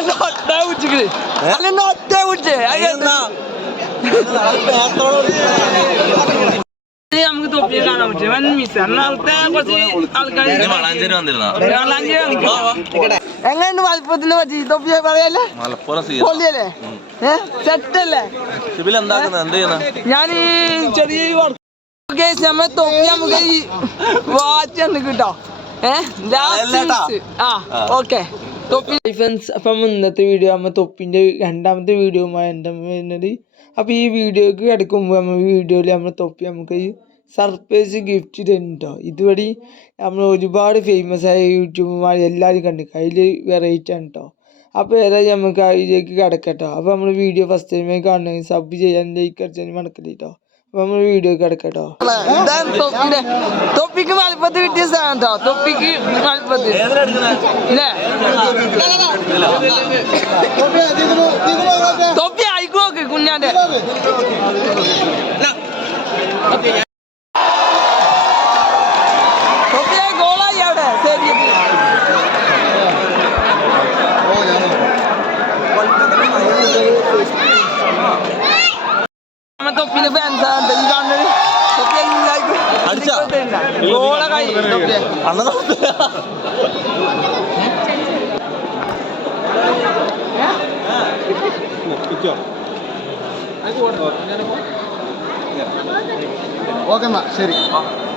അന്നെ ഒറ്റ അന്നെ ഒറ്റ വിളിച്ചേ. നമുക്ക് തൊപ്പിയെ കാണാൻ പറ്റും. വൻ മിസ് അന്നത്തെ കുറച്ച് ആൾക്കാർ വളാഞ്ചേരി വന്നിരുന്ന? എങ്ങനെയുണ്ട് മലപ്പുറത്തിനെ പറ്റി? തൊപ്പി പറയല്ലേ? പൊള്ളിയല്ലേ? ഏഹ് സെറ്റല്ലേ? സിബിൽ എന്താക്കുന്നത്? എന്ത് ഞാൻ ഈ ചെറിയ കേസ് തൊപ്പി നമുക്ക് ഈ വാച്ച് ഉണ്ട് കിട്ടോ. ഏഹ് ലാസ്റ്റ് ആ ഓക്കെ തൊപ്പി ഫ്രണ്ട്സ് അപ്പം ഇന്നത്തെ വീഡിയോ ആകുമ്പോൾ തൊപ്പിന്റെ രണ്ടാമത്തെ വീഡിയോ എന്റെ വരുന്നത്. അപ്പോൾ ഈ വീഡിയോക്ക് കിടക്കുമ്പോൾ നമ്മൾ വീഡിയോയിൽ നമ്മൾ തൊപ്പി നമുക്ക് സർപ്രൈസ് ഗിഫ്റ്റ് തരുന്നുണ്ടോ ഇതുവഴി നമ്മൾ ഒരുപാട് ഫേമസ് ആയ യൂട്യൂബർമാർ എല്ലാവരും കണ്ടു. അതിൽ വെറൈറ്റി ആണ് കേട്ടോ അപ്പോൾ ഏതായാലും നമുക്ക് അതിലേക്ക് കിടക്കട്ടോ. അപ്പോൾ നമ്മൾ വീഡിയോ ഫസ്റ്റ് ടൈമായി കാണണമെങ്കിൽ സബ് ചെയ്യാൻ ലൈക്ക് അടിച്ചാൽ മറക്കല്ലേ കേട്ടോ നമ്മൾ വീഡിയോ കിടക്കട്ടോ തൊപ്പിക്ക് മലപ്പത്ത് കിട്ടിയ സാധനം കേട്ടോ തൊപ്പിക്ക് മലപ്പത്ത് ഇല്ലേ? തൊപ്പി ആയിക്കോക്ക് കുഞ്ഞാന്റെ. തൊപ്പിയെ ഗോളായി അവിടെ നമ്മ തൊപ്പിന്റെ ഫാൻസ് ആണ് ഈ കാണുന്നത് തൊപ്പി അടിച്ചാ? എല്ലാവർക്കും ഗോള കൈ തൊപ്പിയെ അണ്ണ ഓക്കെ എന്നാ ശരി.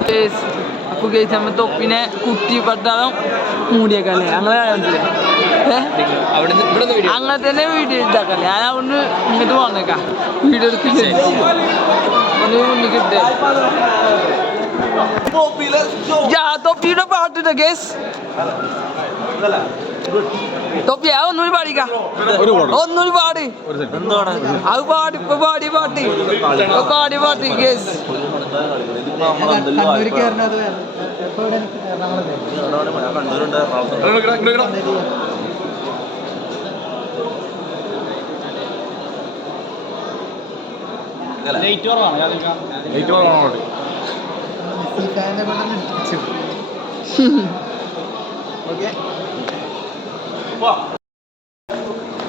Guys, അപ്പൊ ഗൈസ് നമ്മ തൊപ്പിനെ കുട്ടി പട്ടാളം മൂടിയേക്കല്ലേ അങ്ങനെ കണ്ടില്ലേ അങ്ങനെ തന്നെ വീഡിയോ ഇതാക്കല്ലേ ഞാൻ അവിടുന്ന് ഇങ്ങോട്ട് വന്നേക്കാം. വീഡിയോ എടുക്കുന്നില്ല ഒന്ന് മുന്നിൽ കിട്ടേ. തൊപ്പിയുടെ പാട്ടിട്ട കേസ് തൊപ്പി ആ ഒന്നൂടി പാടിക്ക ഒന്നൂടി പാടി അത് പാടി ഇപ്പൊ പാടി പാട്ടി ഇപ്പൊ പാടി പാട്ടി കേസ് കണ്ണൂരുണ്ട്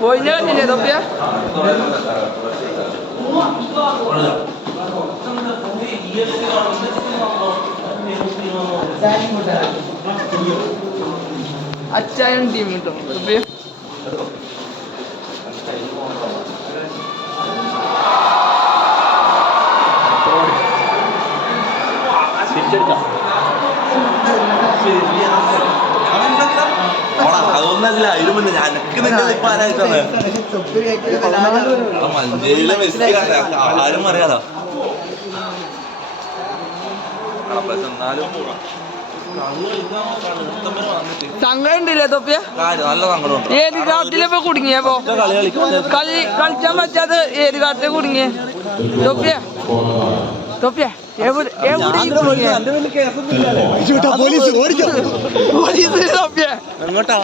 പോയി കണ്ടില്ലേ തൊപ്പിയ അച്ചായം ടീം കിട്ടും. അതൊന്നല്ല മുന്നേ ഞാനക്ക് നിന്റെ ആരും അറിയാലോ ഏത് കാട്ടിലപ്പോ കുടുങ്ങിയപ്പോ കളി കളിച്ചാൻ പറ്റാതെ ഏത് കാട്ടിലെ കുടുങ്ങിയ? തൊപ്പിയ? തൊപ്പിയ? പോലീസ് ഓടിക്കാം പോലീസ് തൊപ്പിയ എങ്ങോട്ടാ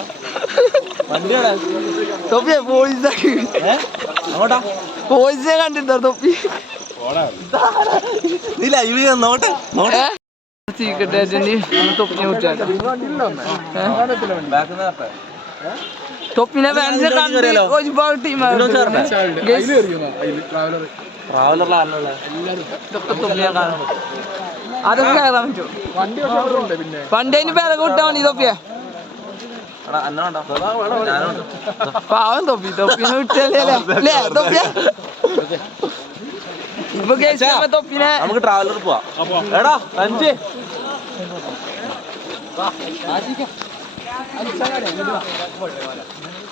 വണ്ടിയാടാ തൊപ്പിയ പോലീസാക്കി അങ്ങോട്ടാ പോലീസിനെ കണ്ടിട്ടോ തൊപ്പി നീ ലൈവ് നോട്ടെ നോട്ടെ സീക്രട്ട് ഏജന്റ് തൊപ്പിനെ നിന്ന് തൊപ്പിനെ ഒരുപാട് ടീമാണ് ട്രാവലറിലെ ആളുള്ള ഇതൊക്കെ തൊപ്പിയെ കാണാൻ പറ്റും. അതൊക്കെ കയറാൻ പറ്റും. പണ്ട് അതിന് പേരൊക്കെ വിട്ടാ മതി തൊപ്പിയെ. വേണ്ട പാവം തൊപ്പി തൊപ്പിനെ വിട്ടല്ലേ അല്ലേ? തൊപ്പിയ? ഇപ്പൊ തൊപ്പിനെ നമുക്ക് ട്രാവലർ പോവാം. എടാ അഞ്ച്.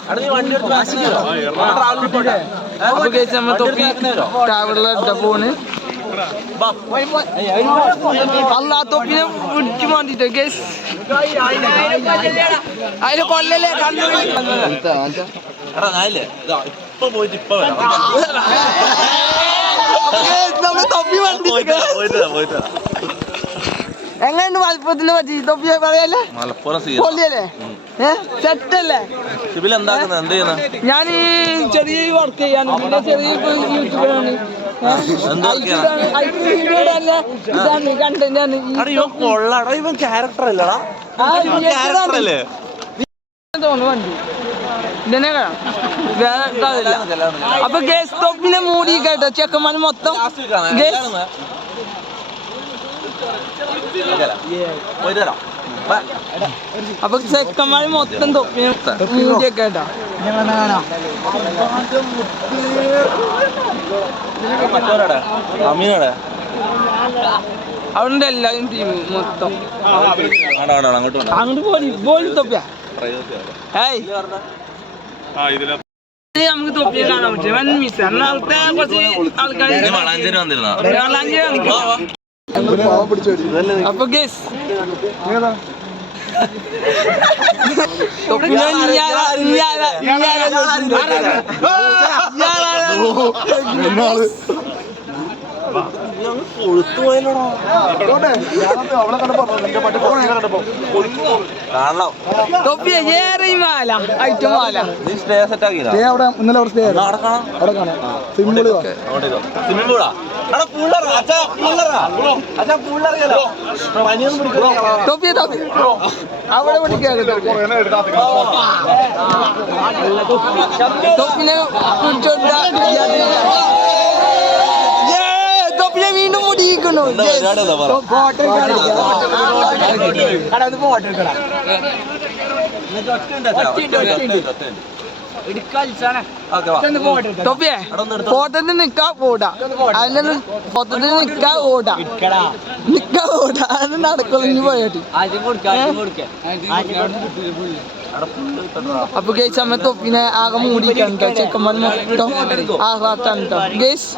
എടാ നീ വണ്ടി എടുത്ത് ട്രാവലർ പോട്ടെ. അപ്പൊ കേസ് നമ്മ തൊപ്പി ട്രാവലർ പോണ് അല്ല തൊപ്പിനെ പിടിച്ചു മാറ്റിട്ടോ കേസ് അതിന് കൊല്ലല്ലേ? ഇപ്പൊ പോയിട്ട് ഇപ്പൊ വരാം നമ്മ തൊപ്പി വണ്ടി. എങ്ങനെയുണ്ട് മലപ്പുറത്തിനെ പറ്റി? തൊപ്പി പറയല്ലേ? മലപ്പുറം ഏഹ് സെറ്റല്ലേ? സിബിൽ എന്താക്കുന്നത് എന്ത് ചെയ്യുന്ന? ഞാൻ ഈ ചെറിയ വർക്ക് ചെയ്യാണ് പിന്നെ ചെറിയ ഇവൻ കൊള്ളാടാ ഇവൻ ക്യാരക്ടർ അല്ലടാ. ക്യാരക്ടർ അല്ലേ? തോന്നുന്നു വണ്ടി. അപ്പൊ ഗേസ് തൊപ്പിനെ മൂടി കേട്ടോ ചെക്കന്മാർ മൊത്തം ഗേസ് വരാം ബൈ. അപ്പൊ ചെക്കന്മാര് മൊത്തം തൊപ്പിനെ മൂടിയൊക്കെ കേട്ടോ. അമീനാടെ? അവിടെ എല്ലാരും ടീം മൊത്തം. അങ്ങോട്ട് പോലും ഇപ്പോഴും പോയി പോയി തൊപ്പിയാ. ഏയ്. നമുക്ക് തൊപ്പിയെ കാണാൻ പറ്റും. വൻ മിസ് അന്നത്തെ കുറച്ച് ആൾക്കാർ വളാഞ്ചേരി വന്നിരുന്നാ? അപ്പൊ ഗസ് തൊപ്പിനെ പട്ടി ഫോൺ കണ്ടപ്പോ. കാണണം. തൊപ്പിയെ ഏറെ മാല. ഐറ്റം മാല. നീ സ്റ്റേ സെറ്റ് ആക്കിയതാ സ്റ്റേ അവിടെ ഇന്നലെ അവിടെ സ്റ്റേ അവിടെ കാണാം? അവിടെ കാണാം. പനിയൊന്നും പിടിക്കില്ല തൊപ്പിയെ തൊപ്പി അവിടെ പിടിക്കാതെ തൊപ്പിനെ പിടിച്ചോണ്ടാ തൊപ്പിനെ വീണ്ടും മുടിയിക്കുന്നു. നിക്കാ ഓടാ. അതിന് ഫോട്ടോത്തിൽ നിക്കാ ഓടാ. നിക്കാ ഓടാ. അത് നടക്കുള്ളൂ പോയോട്ടി പോയിട്ട് അപ്പൊ ഗേസ് അമ്മ തൊപ്പിനെ ആകെ മൂടിക്കാൻ ചെക്കന്മാർ മൊത്തം ആഹ്ലാദാണ് കേട്ടോ ഗേസ്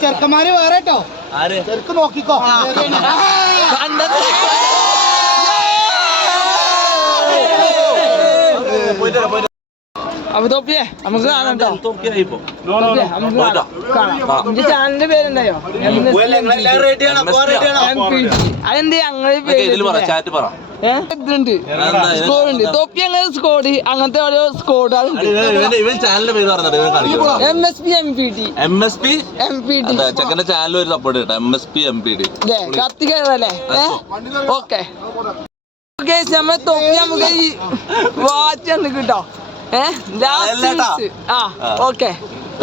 ചെറുക്കന്മാര് വേറെ കേട്ടോ ആര്? ചെറുക്ക് നോക്കിക്കോ. പോയിട്ട് അപ്പൊ തൊപ്പിയെ നമുക്ക് കാണാം കേട്ടോ. നമുക്ക് ചാനലിന്റെ അതെന്ത് ഞങ്ങൾ ഉണ്ട്. തൊപ്പി അങ്ങനെ സ്കോഡ് അങ്ങനത്തെ ഓരോ squad M S P M P T M S P M P T ചെക്കന്റെ ചാനൽ ഒരു സപ്പോർട്ട് കിട്ടാം. M S P M P T okay. നമ്മളെ തൊപ്പി നമുക്ക് ഈ വാച്ച് ഉണ്ട് കേട്ടോ. ലാസ്റ്റ് അല്ലട്ടാ. ആ ഓക്കെ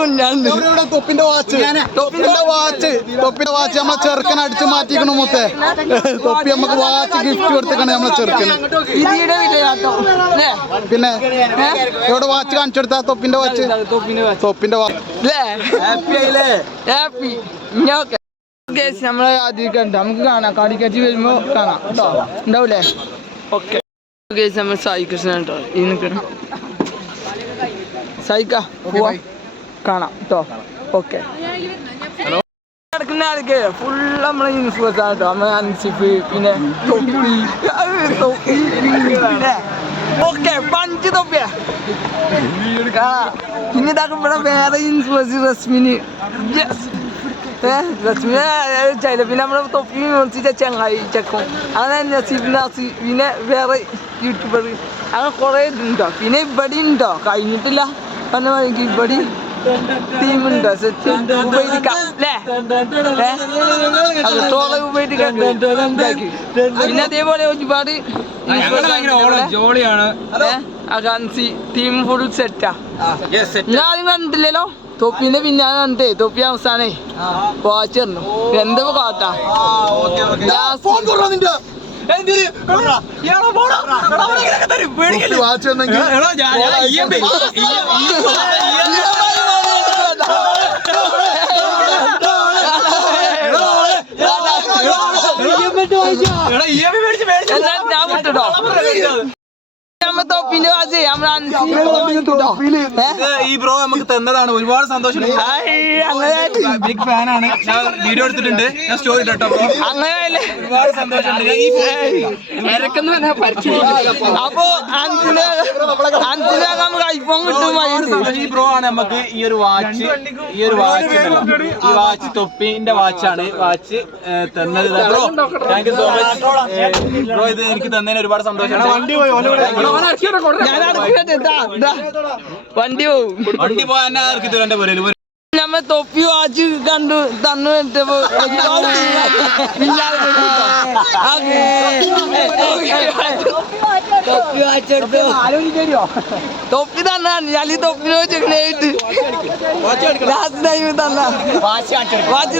കുഞ്ഞാണ്ട് തൊപ്പിന്റെ വാച്ച് തൊപ്പിന്റെ വാച്ച് തൊപ്പിന്റെ വാച്ച് നമ്മളെ ചെറുക്കൻ അടിച്ചു മാറ്റിക്കണു മുത്തേ. തൊപ്പി നമുക്ക് വാച്ച് ഗിഫ്റ്റ് കൊടുത്തേക്കണേ നമ്മളെ ചെറുക്കന്. പിന്നെ എവിടെ വാച്ച് കാണിച്ചെടുത്താ? തൊപ്പിന്റെ വാച്ച് തൊപ്പിന്റെ വാച്ച് തൊപ്പിന്റെ വാച്ച് ഹാപ്പി ഇനി ഓക്കെ കേസ് നമ്മളെ ആദ്യം നമുക്ക് കാണാം. കാടിക്കച്ചി വരുമ്പോ കാണാം. കേട്ടോ? ഉണ്ടാവൂലേ? ഓക്കെ ഗേസ് നമ്മൾ സായി കൃഷ്ണൻ കേട്ടോ. ഈ നിൽക്കണം. സായിക്ക പോവാ. കാണാം. കേട്ടോ? ഓക്കെ നടക്കുന്ന ആൾക്ക് ഫുൾ നമ്മളെ ഇൻഫ്ലുവൻസ് ആണ് കേട്ടോ. നമ്മളെ അൻസിഫ് പിന്നെ തൊപ്പി. തൊപ്പി. പിന്നെ ഓക്കെ പഞ്ച് തൊപ്പിയാ. പിന്നെ ഇതാക്കും വേറെ ഇൻഫ്ലുവൻസ് റസ്മിന്. യെസ് ചൈല പിന്നെ നമ്മളെ തൊപ്പി വിമർശിച്ച ചങ്ങായി ചെക്കും അങ്ങനെ നസീബ് പിന്നെ വേറെ യൂട്യൂബർ അങ്ങനെ കുറേ ഉണ്ടോ പിന്നെ ഇവിടെ ഉണ്ടോ? കഴിഞ്ഞിട്ടില്ല. പറഞ്ഞ മാതിരി ഇവിടെ ടീമുണ്ടോ സെറ്റ് ഉപയോഗിക്കാം. അല്ലേ? അകത്തോളം ഉപയോഗിക്കാം. പിന്നെ അതേപോലെ ഒരുപാട് ജോളിയാണ്. അകാൻസി ടീം ഫുൾ സെറ്റാ ഞാനും കണ്ടില്ലല്ലോ തൊപ്പിന്റെ പിന്നാലെ കണ്ടേ തൊപ്പി അവസാനേ വാച്ച് തരണം എന്താ കാട്ടാ വാച്ച് വന്നെങ്കിൽ ഞാൻ വിട്ടോ നമ്മ തൊപ്പിന്റെ വാച്ച് നമ്മളെ ഈ ബ്രോ നമുക്ക് തന്നതാണ് ഒരുപാട് സന്തോഷം ബിഗ് ഫാൻ ആണ് ഞാൻ വീഡിയോ എടുത്തിട്ടുണ്ട് ഞാൻ സ്റ്റോറി ഇട്ടോ അങ്ങനെ ഒരുപാട് സന്തോഷമുണ്ട് അപ്പൊ നമുക്ക് ഐഫോൺ കിട്ടും മയിൽ. ഈ ബ്രോ ആണ് നമുക്ക് ഈ ഒരു വാച്ച് ഈ ഒരു വാച്ച് ഈ വാച്ച് തൊപ്പിന്റെ വാച്ചാണ് വാച്ച് തന്നത് bro thank you so much bro ഇത് എനിക്ക് തന്നതിന് ഒരുപാട് സന്തോഷം വണ്ടി പോവും. വണ്ടി എന്റെ പേര് നമ്മ തൊപ്പി വാച്ച് കണ്ടു തന്നു. തൊപ്പി തന്നാണ് ഞാൻ ഈ തൊപ്പിനെ വെച്ചിട്ട് ലാസ്റ്റ് ടൈം തന്നെ. Watch watch